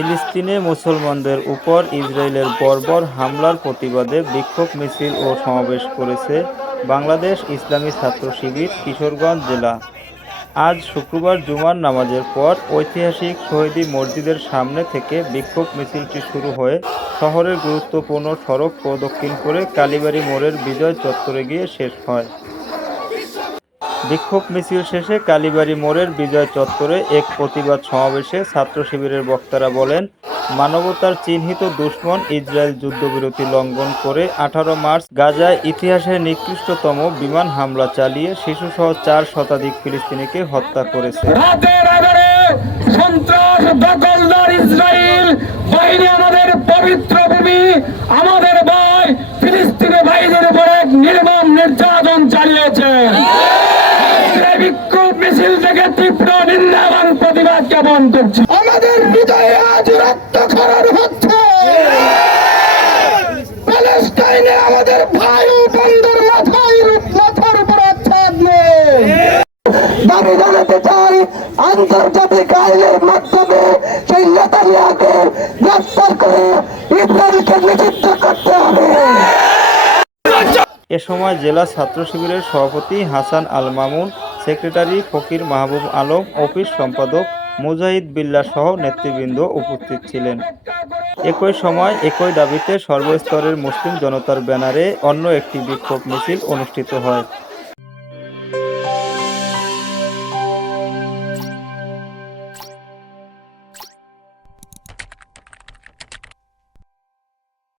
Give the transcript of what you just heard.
ফিলিস্তিনে মুসলমানদের উপর ইসরায়েলের বর্বর হামলার প্রতিবাদে বিক্ষোভ মিছিল ও সমাবেশ করেছে বাংলাদেশ ইসলামী ছাত্র শিবির, কিশোরগঞ্জ জেলা। আজ শুক্রবার জুমার নামাজের পর ঐতিহাসিক শহীদী মসজিদের সামনে থেকে বিক্ষোভ মিছিলটি শুরু হয়ে শহরের গুরুত্বপূর্ণ সড়ক প্রদক্ষিণ করে কালীবাড়ি মোড়ের বিজয় চত্বরে গিয়ে শেষ হয়। বিক্ষোভ মিছিল শেষে কালীবাড়ি মোড়ের বিজয় চত্বরে এক প্রতিবাদ সমাবেশে ছাত্র শিবিরের বক্তারা বলেন, মানবতার চিহ্নিত দুশ্মন ইসরায়েল যুদ্ধবিরতি লঙ্ঘন করে আঠারো মার্চ গাজায় ইতিহাসের নিকৃষ্টতম বিমান হামলা চালিয়ে শিশুসহ চার শতাধিক ফিলিস্তিনিকে হত্যা করেছে। আমাদের পবিত্র ভূমি, আমাদের ভাই ভাইদের বিক্ষোভ মিছিল থেকে তীব্র নিন্দা এবং প্রতিবাদ জ্ঞাপন করছি। আমাদের হৃদয়ে আজ হচ্ছে। প্যালেস্টাইনে আমাদের ভাই ও বন্ধুর মাথায় মাথার উপর আচ্ছাদ দাবি জানাতে চাই আন্তর্জাতিক আইনের মাধ্যমে সেই নেতানিয়াকে গ্রেফতার করে ইসরায়েলকে নিষিদ্ধ করতে হবে। এ সময় জেলা ছাত্র শিবিরের সভাপতি হাসান আল মামুন সেক্রেটারি ফকির মাহবুব আলম, অফিস সম্পাদক মুজাহিদ বিল্লা সহ নেতৃবৃন্দ উপস্থিত ছিলেন। একই সময় একই দাবিতে সর্বস্তরের মুসলিম জনতার ব্যানারে অন্য একটি বিক্ষোভ মিছিল অনুষ্ঠিত হয়।